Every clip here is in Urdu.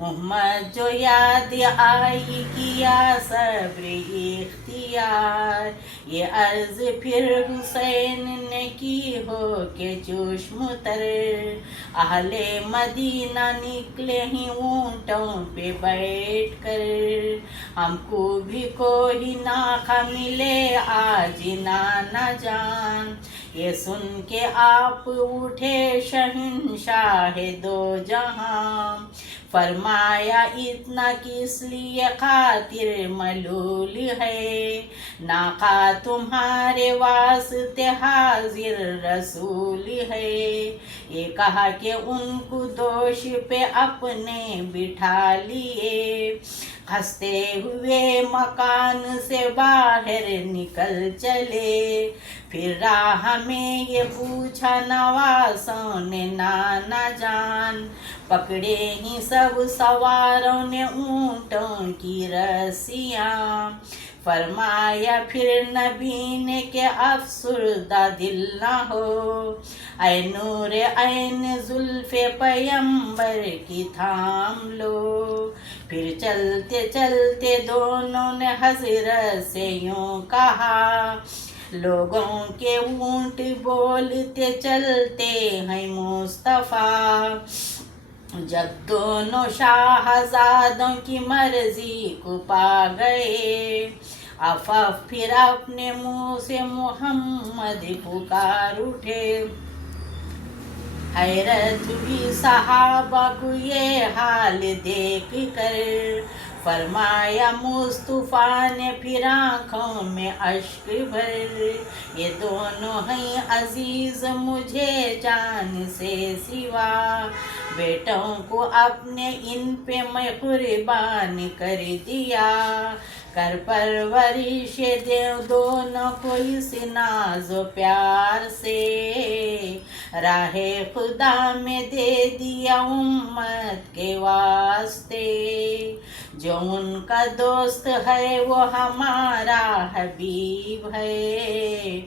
امت جو یاد آئی کیا صبر اختیار، یہ عرض پھر حسین نے کی ہو کہ چشم تر، اہل مدینہ نکلے ہی اونٹوں پہ بیٹھ کر، ہم کو بھی کوئی ناخا ملے آج نانا جان، یہ سن کے آپ اٹھے شہنشاہ دو جہاں، فرمایا اتنا کس لیے خاطر ملول ہے، ناقا تمہارے واسطے حاضر رسول ہے، یہ کہا کہ ان کو دوش پہ اپنے بٹھا لیے، ہنستے ہوئے مکان سے باہر نکل چلے، پھر راہ میں یہ پوچھا نواسوں نے نانا جان، پکڑے ہی سب سواروں نے اونٹوں کی رسیاں، فرمایا پھر نبی نے کہ افسردہ دل نہ ہو، اے نور عین زلف پیمبر کی تھام لو، پھر چلتے چلتے دونوں نے حضرت سے یوں کہا، لوگوں کے اونٹ بولتے چلتے ہیں مصطفیٰ، جب دونوں شاہزادوں کی مرضی کو پا گئے، عفاف پھر اپنے منہ سے محمد پکار اٹھے، حیرت ہوئی صحابہ کو یہ حال دیکھ کر، فرمایا مصطفیٰ نے پھر آنکھوں میں اشک بھر، یہ دونوں ہیں عزیز مجھے جان سے سوا، بیٹوں کو اپنے ان پہ میں قربان کر دیا، کر پرورش دے دونوں کو اس ناز و پیار سے، راہ خدا میں دے دیا امت کے واسطے، جو ان کا دوست ہے وہ ہمارا حبیب ہے،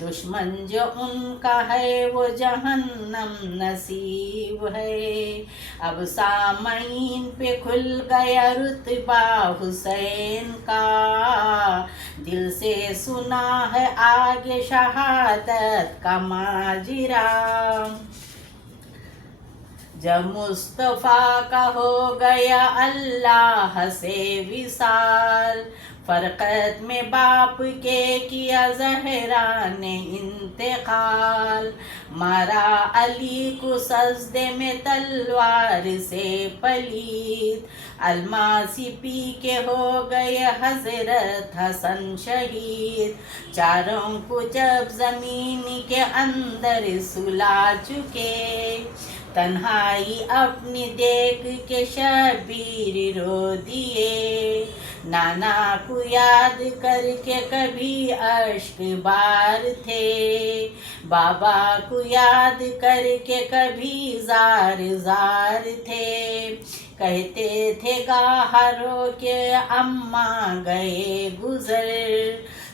دشمن جو ان کا ہے وہ جہنم نصیب ہے، اب سامعین پہ کھل گیا رتبہ حسین کا، دل سے سنا ہے آگے شہادت کا ماجرا، جب مصطفیٰ کا ہو گیا اللہ سے وصال، فرقت میں باپ کے کیا زہرا نے انتقال، مارا علی کو سجدے میں تلوار سے پلید، الماسی پی کے ہو گئے حضرت حسن شہید، چاروں کو جب زمین کے اندر سلا چکے، تنہائی اپنی دیکھ کے شبیر رو دیے، نانا کو یاد کر کے کبھی اشک بار تھے، بابا کو یاد کر کے کبھی زار زار تھے، کہتے تھے گاہ رو کے اماں گئے گزر،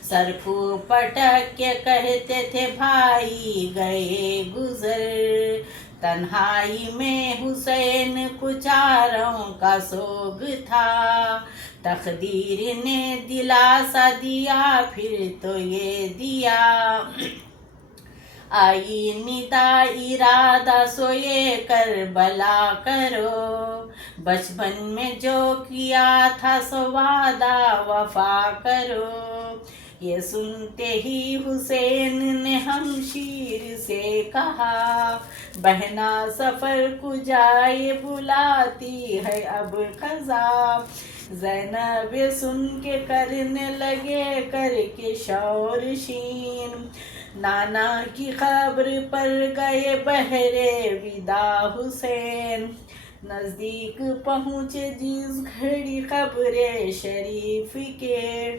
سر کو پٹک کے کہتے تھے بھائی گئے گزر، تنہائی میں حسین کو چاروں کا سوگ تھا، تقدیر نے دلاسا دیا پھر تو یہ دیا، آئی ندا ارادہ سو یہ کربلا کرو، بچپن میں جو کیا تھا سو وعدہ وفا کرو، یہ سنتے ہی حسین نے ہمشیر سے کہا، بہنا سفر کو جائے بلاتی ہے اب قضا، زینب سن کے کرنے لگے کر کے شور شین، نانا کی قبر پر گئے بہرے ودا حسین، نزدیک پہنچے جس گھڑی قبر شریف کے،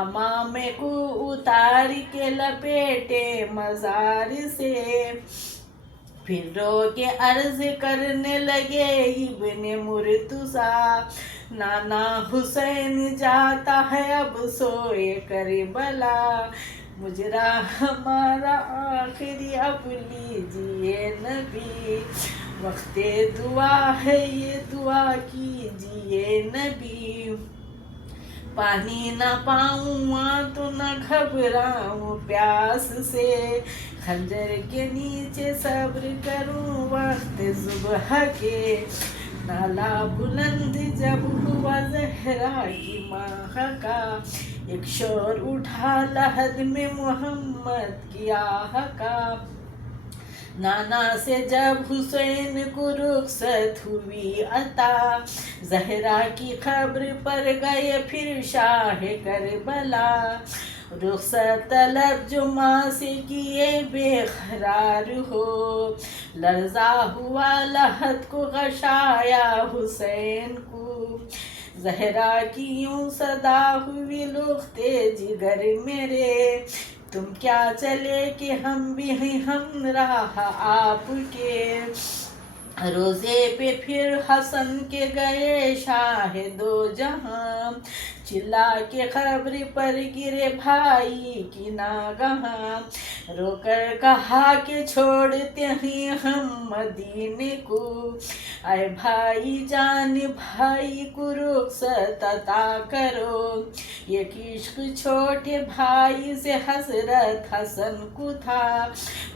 امامے کو اتار کے لپیٹے مزار سے، پھر رو کے عرض کرنے لگے ابن مرتضیٰ، نانا حسین جاتا ہے اب سوئے کربلا، مجرا ہمارا آخری اب لیجیے نبی، وقت دعا ہے یہ دعا کیجیے نبی، پانی نہ پاؤں تو نہ گھبراؤں پیاس سے، خنجر کے نیچے صبر کروں وقت صبح کے، نالا بلند جب ہوا زہرا کی ماہ کا، ایک شور اٹھا لحد میں محمد کی آہ کا، نانا سے جب حسین کو رخصت ہوئی عطا، زہرا کی خبر پر گئے پھر شاہ کربلا، رخصت طلب جو ماں سے کیے بے قرار ہو، لرزا ہوا لحد کو غشایا حسین کو، زہرا کی یوں صدا ہوئی لختے جگر میرے، تم کیا چلے کہ ہم بھی ہیں ہمراہ آپ کے، روزے پہ پھر حسن کے گئے شاہ دو جہاں، چلا کے خبر پر گرے بھائی کی ناگہاں، رو کر کہا کہ چھوڑتے ہیں ہم مدینے کو، اے بھائی جان بھائی کو رخصت عطا کرو، یہ عشق چھوٹے بھائی سے حسرت حسن کو تھا،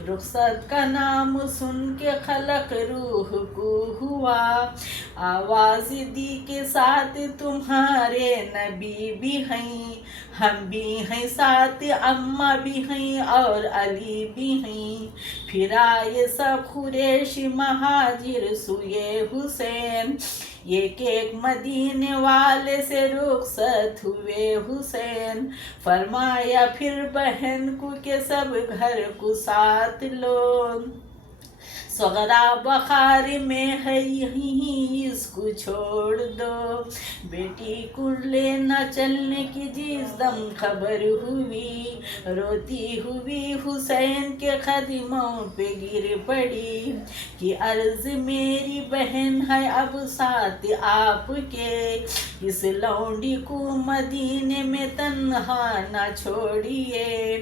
رخصت کا نام سن کے خلق روح کو ہوا، آواز دی کے ساتھ تمہارے نبی بھی ہیں، ہم بھی ہیں ساتھ، اماں بھی ہیں اور علی بھی ہیں، پھر آئے سب قریش مہاجر سوئے حسین، ایک ایک مدینے والے سے رخصت ہوئے حسین، فرمایا پھر بہن کو کہ سب گھر کو ساتھ لو، صغرا بخار میں ہے یہیں اس کو چھوڑ دو، بیٹی کو لینا چلنے کی جس دم خبر ہوئی، روتی ہوئی حسین کے قدموں پہ گر پڑی، کہ عرض میری بہن ہے اب ساتھ آپ کے، اس لونڈی کو مدینے میں تنہا نہ چھوڑیے،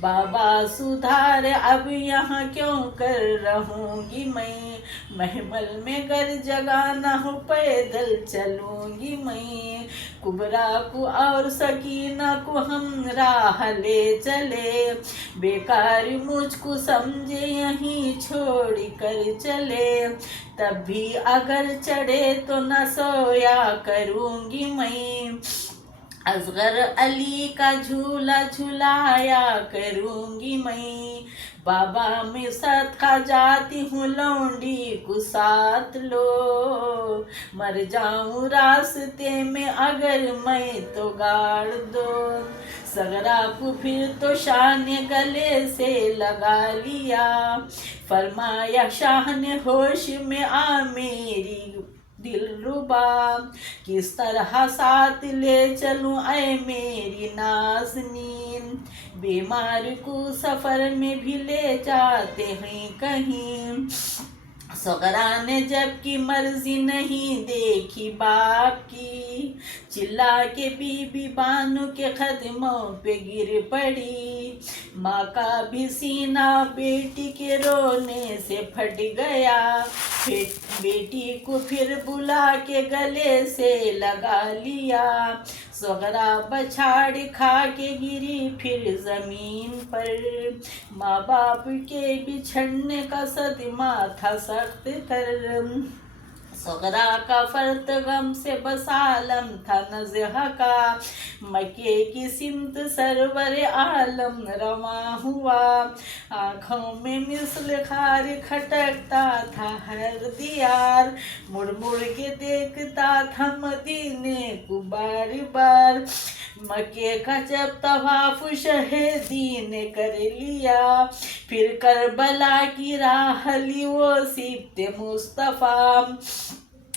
بابا سدھار اب یہاں کیوں کر رہوں گی میں، محمل میں گر جگہ نہ ہو پیدل چلوں گی میں، کبرا کو اور سکینہ کو ہم راہ لے چلے، بیکار مجھ کو سمجھے یہیں چھوڑ کر چلے، تب بھی اگر چڑھے تو نہ سویا کروں گی میں، اصغر علی کا جھولا جھلایا کروں گی میں، بابا میں صدقہ جاتی ہوں لونڈی کو ساتھ لو، مر جاؤں راستے میں اگر میں تو گاڑ دو، صغرا کو پھر تو شاہ نے گلے سے لگا لیا، فرمایا شاہ نے ہوش میں آ میری دلربا، کس طرح ساتھ لے چلوں اے میری نازنین، بیمار کو سفر میں بھی لے جاتے ہیں کہیں، صغرا نے جب کی مرضی نہیں دیکھی باپ کی، چلا کے بی بی بانو کے قدموں پہ گر پڑی، ماں کا بھی سینہ بیٹی کے رونے سے پھٹ گیا، بیٹی کو پھر بلا کے گلے سے لگا لیا، صغرا بچھاڑ کھا کے گری پھر زمین پر، ماں باپ کے بچھڑنے کا صدمہ تھا سخت تر، صغرا کا فرط غم سے بس عالم تھا نزح کا، مکے کی سمت سرور عالم رواں ہوا، آنکھوں میں مثل خار کھٹکتا تھا ہر دیار، مڑ مڑ کے دیکھتا تھا مدینے کو بار بار، مکے کا جب طواف شہیدی نے کر لیا، پھر کربلا کی راہ لی وہ سبط مصطفیٰ،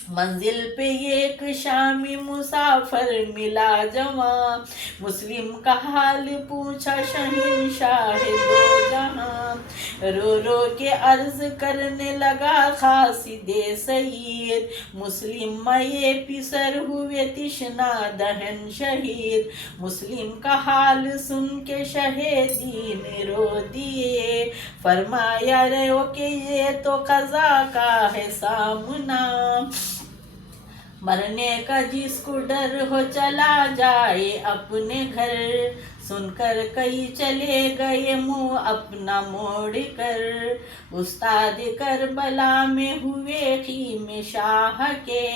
منزل پہ ایک شامی مسافر ملا جواں، مسلم کا حال پوچھا شہنشاہ دو جہاں، رو رو کے عرض کرنے لگا قاصد سعید، مسلم مئے پسر ہوئے تشنا دہن شہید، مسلم کا حال سن کے شہ دین رو دیے، فرمایا رو کہ یہ تو قضا کا ہے سامنا، مرنے کا جس کو ڈر ہو چلا جائے اپنے گھر، سن کر کئی چلے گئے منہ اپنا موڑ کر، استاد کربلا میں ہوئے خیم شاہ کے،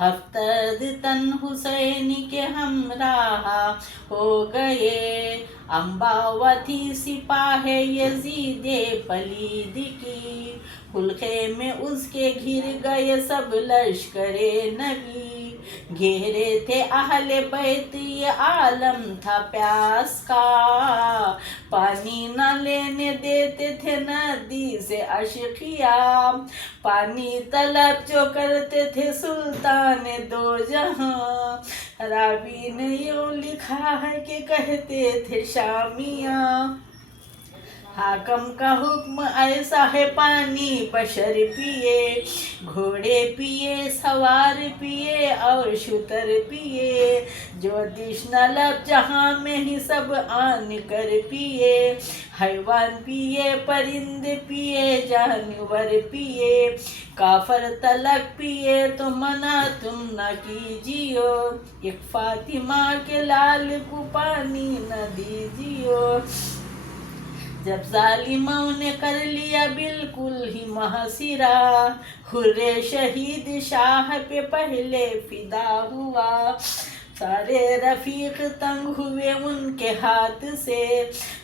ہفتاد تن حسین کے ہمراہ ہو گئے، امباوا تھی سپاہ یزید پلید کی، حلقے میں اس کے گھر گئے سب لشکر نبی، گھیرے تھے اہل بیت یہ عالم تھا پیاس کا، پانی نہ لینے دیتے تھے ندی سے اشقیاء، پانی طلب جو کرتے تھے سلطان دو جہاں، راوی نے یوں لکھا ہے کہ کہتے تھے شامیاں، حاکم کا حکم ایسا ہے پانی بشر پیے، گھوڑے پیے سوار پیے اور شتر پیے، جو تشنہ لب جہاں میں ہی سب آن کر پیے، حیوان پیے پرند پیے جانور پیے، کافر تلک پیے تو منع تم نہ کیجیو، ایک فاطمہ کے لال کو پانی نہ دیجیو، جب ظالموں نے کر لیا بالکل ہی محاصرہ، حر شہید شاہ پہ پہلے فدا ہوا، سارے رفیق تنگ ہوئے ان کے ہاتھ سے،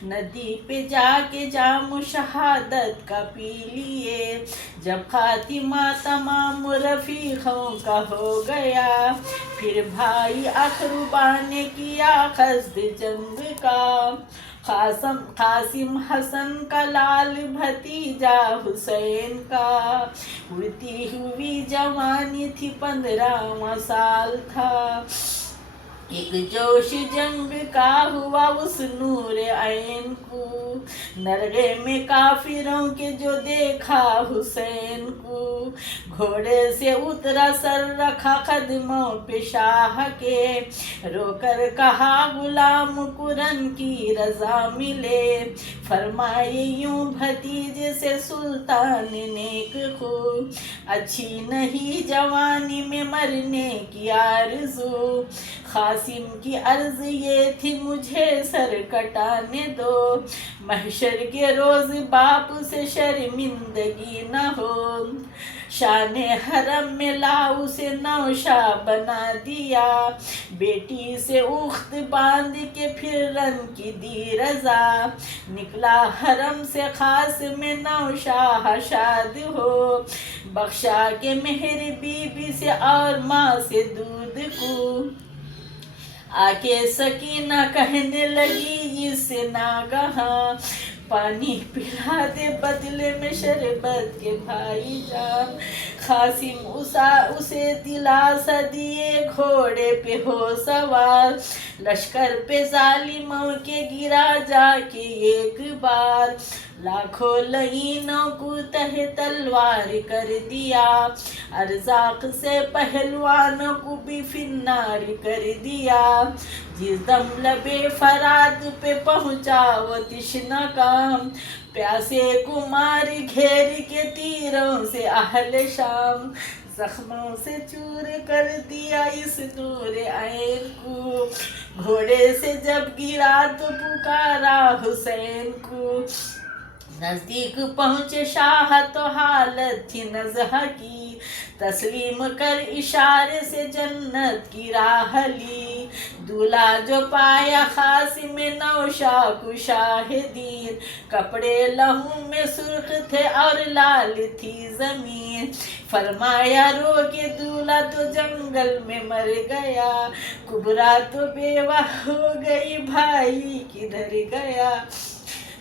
ندی پہ جا کے جام شہادت کا پی لیے، جب خاتمہ تمام رفیقوں کا ہو گیا، پھر بھائی اقربا نے کیا قصد جنگ کا، قاسم حسن کا لال بھتیجا حسین کا، اڑتی ہوئی جوانی تھی 15واں سال تھا، ایک جوش جنگ کا ہوا اس نور عین کو، نرغے میں کافروں کے جو دیکھا حسین کو، گھوڑے سے اترا سر رکھا قدموں پہ شاہ کے، رو کر کہا غلام قرن کی رضا ملے، فرمائے یوں بھتیجے سے سلطان نیک خو، اچھی نہیں جوانی میں مرنے کی آرزو، قاسم کی عرض یہ تھی مجھے سر کٹانے دو، محشر کے روز باپ سے شرمندگی نہ ہو، شان حرم میں لا اسے نوشا بنا دیا، بیٹی سے اخت باندھ کے پھر رن کی دی رضا، نکلا حرم سے خاص میں نوشاہ شاد ہو، بخشا کے مہر بی بی سے اور ماں سے دودھ کو، آکے سکینہ کہنے لگی اس سے ناگہاں، پانی پلا دے بدلے میں شربت کے بھائی جان، قاسم اسے دلاسا دیے گھوڑے پہ ہو سوار، لشکر پہ ظالموں کے گرا جا کے ایک بار، لاکھوں لعینوں کو تہ تلوار کر دیا، ارزاق سے پہلوانوں کو بھی فنار کر دیا، جس دم لبے فرات پہ پہنچا وہ تشنہ کام، پیاسے کو مار گھیر کے تیروں سے اہل شام، زخموں سے چور کر دیا اس نور عین کو، گھوڑے سے جب گرا تو پکارا حسین کو، نزدیک پہنچے شاہ تو حالت تھی نزح کی، تسلیم کر اشارے سے جنت کی راہ لی، دولہا جو پایا قاسم نوشا کو شاہدین، کپڑے لہو میں سرخ تھے اور لال تھی زمین، فرمایا رو کے دولہا تو جنگل میں مر گیا، کبرا تو بیوہ ہو گئی بھائی کدھر گیا،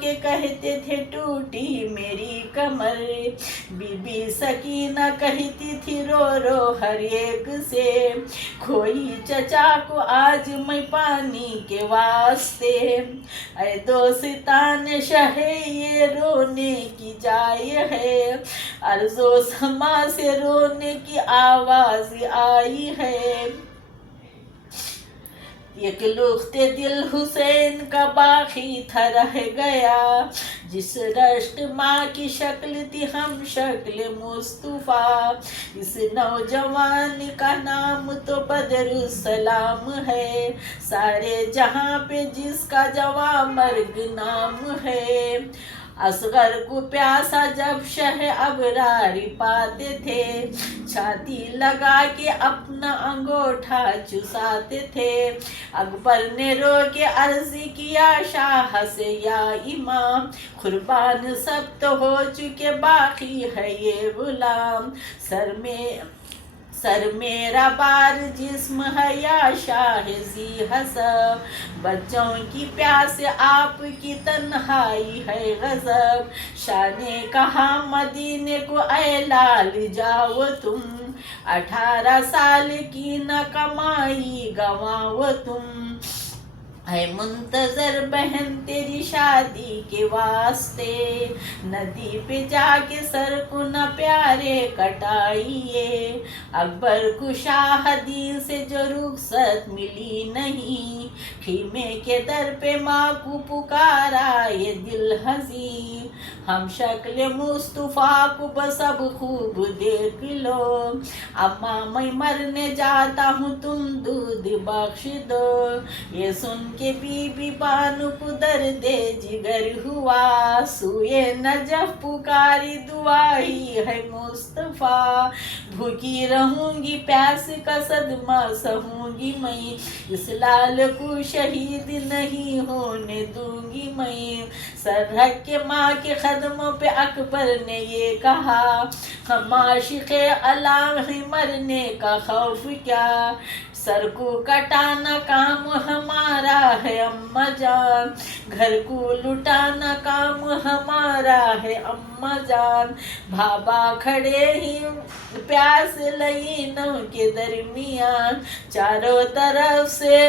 کے کہتے تھے ٹوٹی میری کمر، بی بی سکینہ کہتی تھی رو رو ہر ایک سے، کھوئی چچا کو آج میں پانی کے واسطے، اے دوستان شہ یہ رونے کی جائے ہے، ارض و سما سے رونے کی آواز آئی ہے، ایک لخت دل حسین کا باقی تھا رہ گیا، جس رشک ماں کی شکل تھی ہم شکل مصطفیٰ، اس نوجوان کا نام تو بدر السلام ہے، سارے جہاں پہ جس کا جواں مرگ نام ہے، اصغر کو پیاسا جب شہ ابرار پاتے تھے، چھاتی لگا کے اپنا انگوٹھا چساتے تھے، اکبر نے رو کے عرض کیا شاہ سے یا امام، قربان سب تو ہو چکے باقی ہے یہ غلام، سر میرا بار جسم ہے یا شاہ ذی حسب، بچوں کی پیاس آپ کی تنہائی ہے غضب، شاہ نے کہا مدینے کو اے لال جاؤ تم، 18 سال کی نہ کمائی گنواؤ تم، ہے منتظر بہن تیری شادی کے واسطے، ندی پہ جا کے سر کو نہ پیارے کٹائیے، اکبر کو شاہ دین سے جو رخصت ملی نہیں، خیمے کے در پہ ماں کو پکارا یہ دل حزین، ہم شکل مصطفیٰ کو بس اب خوب دیکھ لو، اماں میں مرنے جاتا ہوں تم دودھ بخش دو، یہ سن کہ بی بی بانو کو درد جگر ہوا، سوئے نجف پکاری دعا ہی ہے مصطفیٰ، بھوکی رہوں گی پیاس کا صدمہ سہوں گی میں، اس لال کو شہید نہیں ہونے دوں گی میں، سر رکھ کے ماں کے قدموں پہ اکبر نے یہ کہا، ہم عاشق اللہ ہیں مرنے کا خوف کیا، سر کو کٹانا کام ہمارا ہے اماں جان، گھر کو لٹانا کام ہمارا ہے اماں جان، بابا کھڑے ہی پیاس لئینوں کے درمیان، چاروں طرف سے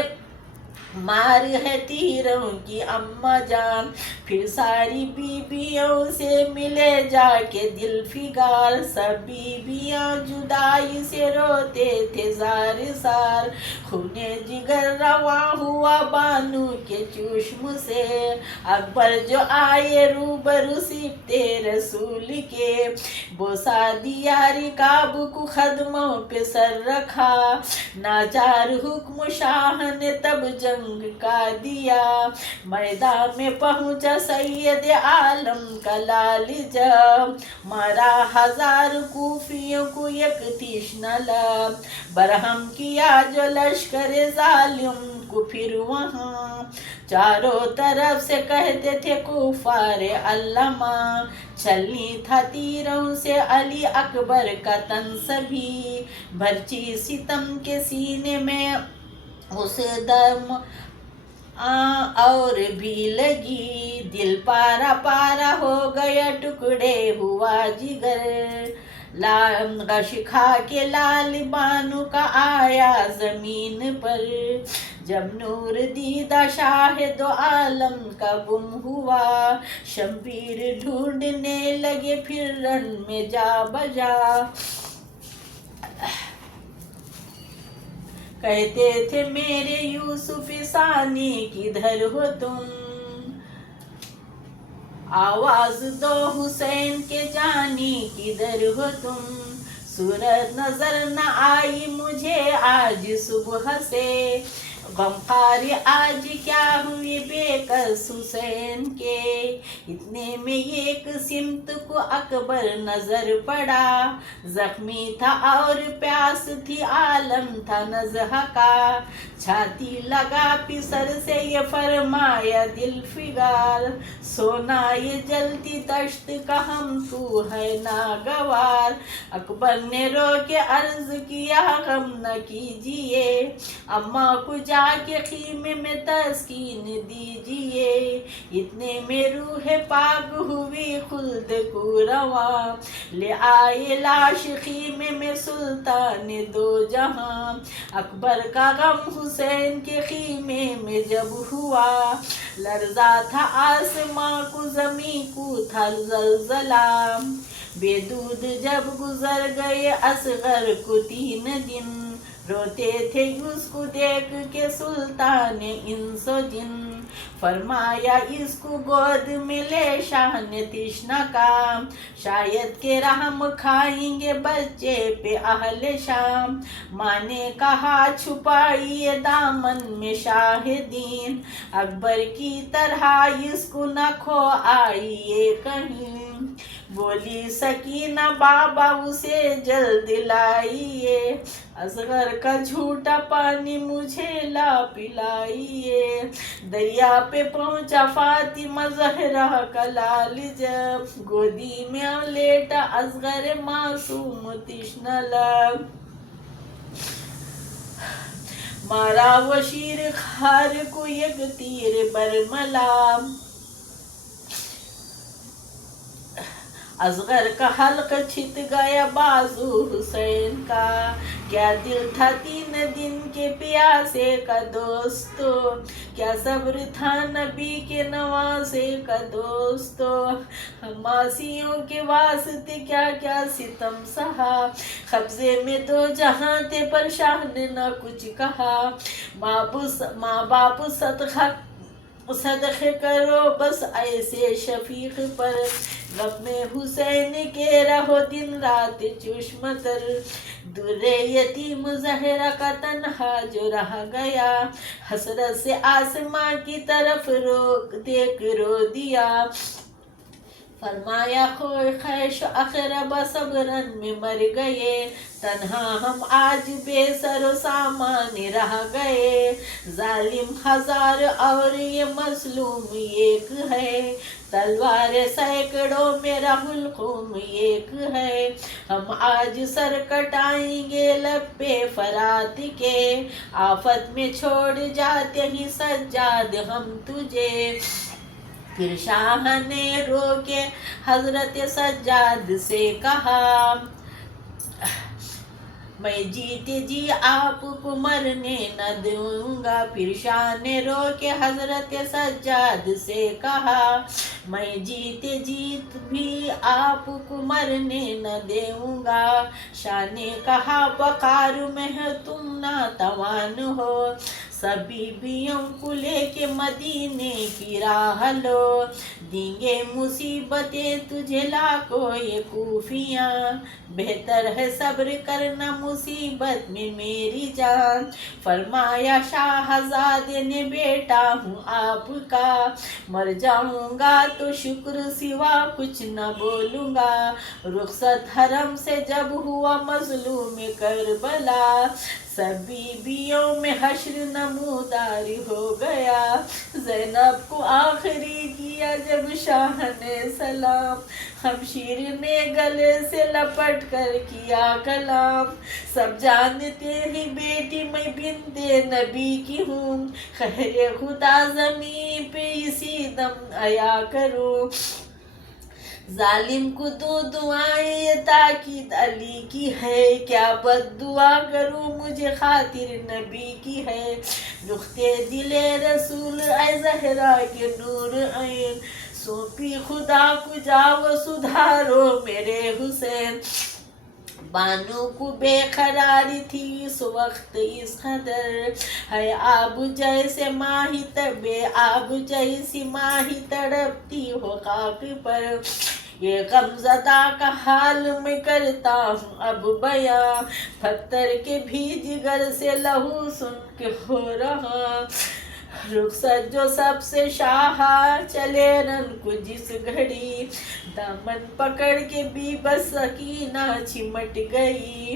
مار ہے تیروں کی اماں جان، پھر ساری بیویوں سے ملے جا کے دل فگار، سب بیویاں جدائی سے روتے تھے زار زار، خون جگر رواں ہوا بانو کے چشم سے، اکبر جو آئے روبرو سبتے رسول کے، بوسا دیا رکاب کو قدموں پہ سر رکھا، ناچار حکم شاہ نے تب جنگ کا دیا، میدان میں پہنچا سید عالم کا لال جب، مارا 1000 کوفیوں کو یک تیشنہ لب، برہم کیا جو لشکر ظالم کو پھر وہاں، چاروں طرف سے کہتے تھے کفار علامہ، چھلنی تھا تیروں سے علی اکبر کا تن سبھی، بھرچی ستم کے سینے میں اس دم اور بھی لگی، دل پارا پارا ہو گیا ٹکڑے ہوا جگر، غش کھا کے لال بانو کا آیا زمین پر، جب نور دیدہ شاہ دو عالم کا گم ہوا، شمبیر ڈھونڈنے لگے پھر رن میں جا بجا، کہتے تھے میرے یوسف ثانی کدھر ہو تم، آواز دو حسین کے جانی کدھر ہو تم، صورت نظر نہ آئی مجھے آج صبح سے، غمخوار آج کیا ہوئی بے کس حسین کے، اتنے میں ایک سمت کو اکبر نظر پڑا، زخمی تھا اور پیاس تھی عالم تھا نزح کا، چھاتی لگا پسر سے یہ فرمایا دل فگار، سونا یہ جلتی دشت کا ہم کو ہے ناگوار، اکبر نے رو کے عرض کیا غم نہ کیجیے، اماں کو کے خیمے میں تسکین دیجیے، اتنے میں روح پاک ہوئی خلد کو رواں، لے آئے لاش خیمے میں سلطان دو جہاں، اکبر کا غم حسین کے خیمے میں جب ہوا، لرزا تھا آسماں کو زمین کو تھا زلزلہ، بے دود جب گزر گئے اصغر کو 3 دن، روتے تھے اس کو دیکھ کے سلطان انس و جن، فرمایا اس کو گود میں لے شاہ نے تشنہ کا، شاید کہ رحم کھائیں گے بچے پہ اہل شام، ماں نے کہا چھپائیے دامن میں شاہ دین، اکبر کی طرح اس کو نہ کھو آئیے کہیں، بولی سکینہ بابا اسے جلد لائیے، اصغر کا جھوٹا پانی مجھے لا پلائیے، دریا پہ پہنچا فاطمہ زہرا کا لال جب، گودی میں لیٹا اصغر معصوم تشنہ لب، مارا وہ شیر خار کو یک تیر برملا، اصغر کا حلق چھت گیا بازو حسین کا، کیا دل تھا 3 دن کے پیاسے کا دوستو، کیا صبر تھا نبی کے نواسے کا دوستو، حماسیوں کے واسطے کیا کیا ستم سہا، قبضے میں 2 جہاں تھے پر شاہ نے نہ کچھ کہا، ماں باپ صدقے کرو بس ایسے شفیق پر، غم حسین کے رہو دن رات چشمتر، در یتیم زہرا کا تنہا جو رہ گیا، حسرت سے آسماں کی طرف دیکھ رو دیا، فرمایا خیش اقربا صبرن میں مر گئے، تنہا ہم آج بے سر و سامان رہ گئے، ظالم 1000 اور یہ مظلوم ایک ہے، تلوار سینکڑوں میرا حلقوم ایک ہے، ہم آج سر کٹائیں گے لب پہ فرات کے، آفت میں چھوڑ جاتے ہی سجاد ہم تجھے، پھر شاہ نے رو کے حضرت سجاد سے کہا، میں جیتے جی آپ کو مرنے نہ دوں گا، پھر شاہ نے رو کے حضرت سجاد سے کہا، میں جیتے جیت بھی آپ کو مرنے نہ دوں گا، شاہ نے کہا وقار میں ہے تم ناتوان ہو، سب بیویوں کو لے کے مدینے کی راہ لو، دیں گے مصیبتیں تجھے لاکھوں یہ کوفیاں، بہتر ہے صبر کرنا مصیبت میں میری جان، فرمایا شاہزادے نے بیٹا ہوں آپ کا، مر جاؤں گا تو شکر سوا کچھ نہ بولوں گا، رخصت حرم سے جب ہوا مظلوم کربلا، سب بیویوں میں حشر نمودار ہو گیا، زینب کو آخری کیا جب شاہ نے سلام، شمشیر نے گلے سے لپٹ کر کیا کلام، سب جانتے ہی بیٹی میں بنت نبی کی ہوں، خیر خدا زمین پہ اسی دم آیا کروں، ظالم کو تو دعائیں تاکید علی کی ہے، کیا بد دعا کروں مجھے خاطر نبی کی ہے، نقطے دل رسول اے زہرا کے نور عین، سونپی خدا کو جاؤ سدھارو میرے حسین، بانو کو بے قراری تھی اس وقت اس قدر، ہے آب جیسے ماہی بے آب جیسی ماہی تڑپتی ہو خاک پر، یہ غم زدہ کا حال میں کرتا ہوں اب بیاں، پتھر کے بھی جگر سے لہو سن کے ہو رہا، رخصت جو سب سے شاہ چلے رن کو جس گھڑی، دامن پکڑ کے بھی بس سکینہ چمٹ گئی،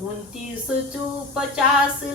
2950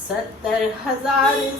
70,000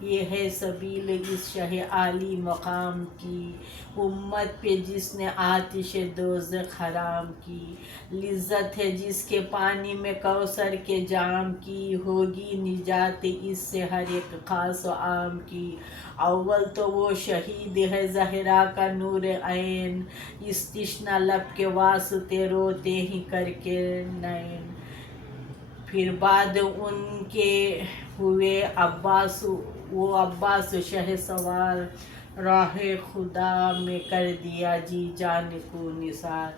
یہ ہے سبیل اس شہ عالی مقام کی، امت پہ جس نے آتش دوزخ حرام کی، لذت ہے جس کے پانی میں کوثر کے جام کی، ہوگی نجات اس سے ہر ایک خاص و عام کی۔ اول تو وہ شہید ہے زہرا کا نور عین، اس تشنہ لب کے واسطے روتے ہی کر کے نین۔ پھر بعد ان کے ہوئے عباس، وہ عباس شہ سوار، راہ خدا میں کر دیا جی جان کو نثار۔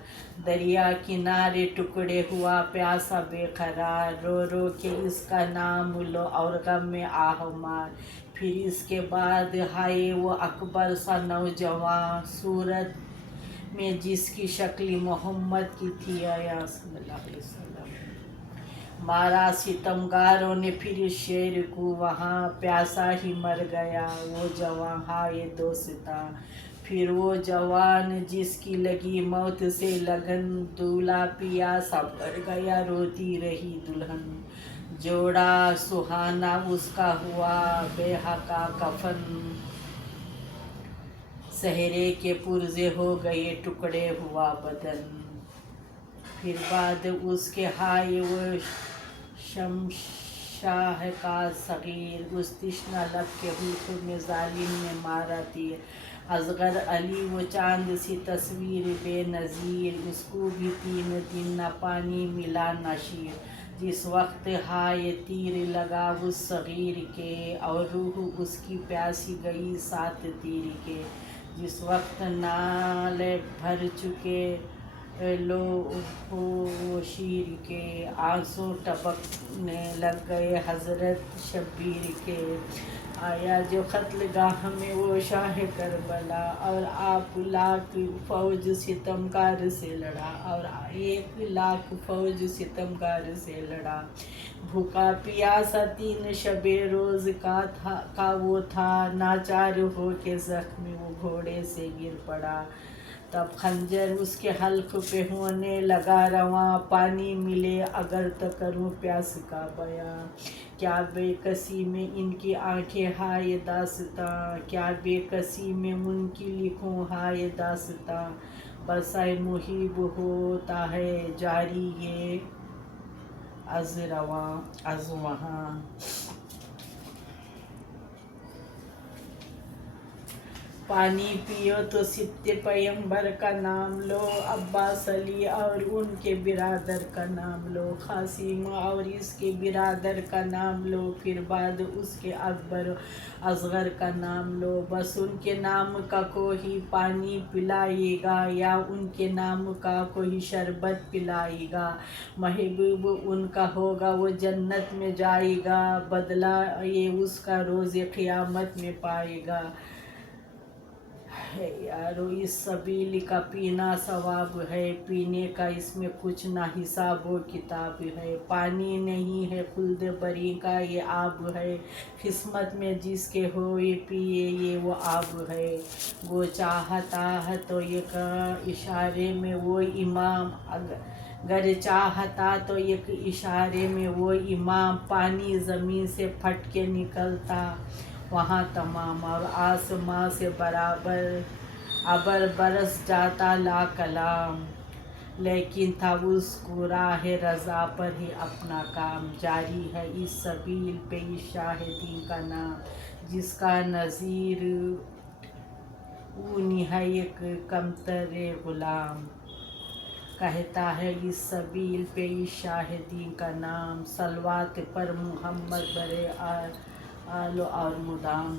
دریا کنارے ٹکڑے ہوا پیاسا بے قرار، رو رو کے اس کا نام لو اور غم میں آہ مار۔ پھر اس کے بعد آئے وہ اکبر سا نوجواں، صورت میں جس کی شکل محمد کی تھی آیا صلی اللہ علیہ وسلم۔ مارا ستمگاروں نے پھر اس شیر کو وہاں، پیاسا ہی مر گیا وہ جواں ہائے دوستاں۔ پھر وہ جوان جس کی لگی موت سے لگن، دولہا پیاسا مر گیا روتی رہی دلہن۔ جوڑا سہانا اس کا ہوا بیہا کا کفن، صحرے کے پرزے ہو گئے ٹکڑے ہوا بدن۔ پھر بعد اس کے ہائے وہ شمشاہ کا صغیر، اس تشنہ لب کے حلق میں ظالم نے مارا تیر۔ اصغر علی وہ چاند سی تصویر بے نظیر، اس کو بھی 3 دن نہ پانی ملا نہ شیر۔ جس وقت ہائے تیر لگا اس صغیر کے، اور روح اس کی پیاسی گئی 7 تیر کے۔ جس وقت نالے بھر چکے لوح و شیر کے، آنسو ٹپکنے لگ گئے حضرت شبیر کے۔ آیا جو قتل گاہ میں وہ شاہ کربلا، اور آپ لاکھ فوج ستمگار سے لڑا، اور 1,00,000 فوج ستمگار سے لڑا۔ بھوکا پیاسا 3 شب روز کا وہ تھا، ناچار ہو کے زخمی وہ گھوڑے سے گر پڑا۔ تب خنجر اس کے حلق پہ ہونے لگا رواں، پانی ملے اگر تو کروں پیاس کا بیاں۔ کیا بے کسی میں ان کی آنکھیں ہائے داستاں، کیا بے کسی میں ان کی لکھوں ہائے داستاں۔ بس اے محب ہوتا ہے جاری یہ از رواں از وہاں۔ پانی پیو تو 7 پیمبر کا نام لو، عباس علی اور ان کے برادر کا نام لو، قاسم اور اس کے برادر کا نام لو، پھر بعد اس کے اکبر و اصغر کا نام لو۔ بس ان کے نام کا کوئی پانی پلائے گا، یا ان کے نام کا کوئی شربت پلائے گا، محبوب ان کا ہوگا وہ جنت میں جائے گا، بدلہ یہ اس کا روز قیامت میں پائے گا۔ یارو اس سبیل کا پینا ثواب ہے، پینے کا اس میں کچھ نہ حساب و کتاب ہے۔ پانی نہیں ہے خلد بری کا یہ آب ہے، قسمت میں جس کے ہوئے پیے یہ وہ آب ہے۔ وہ چاہتا ہے تو ایک اشارے میں وہ امام، گر چاہتا تو ایک اشارے میں وہ امام، پانی زمین سے پھٹ کے نکلتا وہاں تمام، اور آسماں سے برابر ابر برس جاتا لا کلام۔ لیکن تھا اس کو راہ رضا پر ہی اپنا کام، جاری ہے اس سبیل پہ اس شاہ دین کا نام، جس کا نظیر او نہیں ایک کمتر غلام۔ کہتا ہے اس سبیل پہ اس شاہ دین کا نام، صلوات پر محمد برے آل اور مدام۔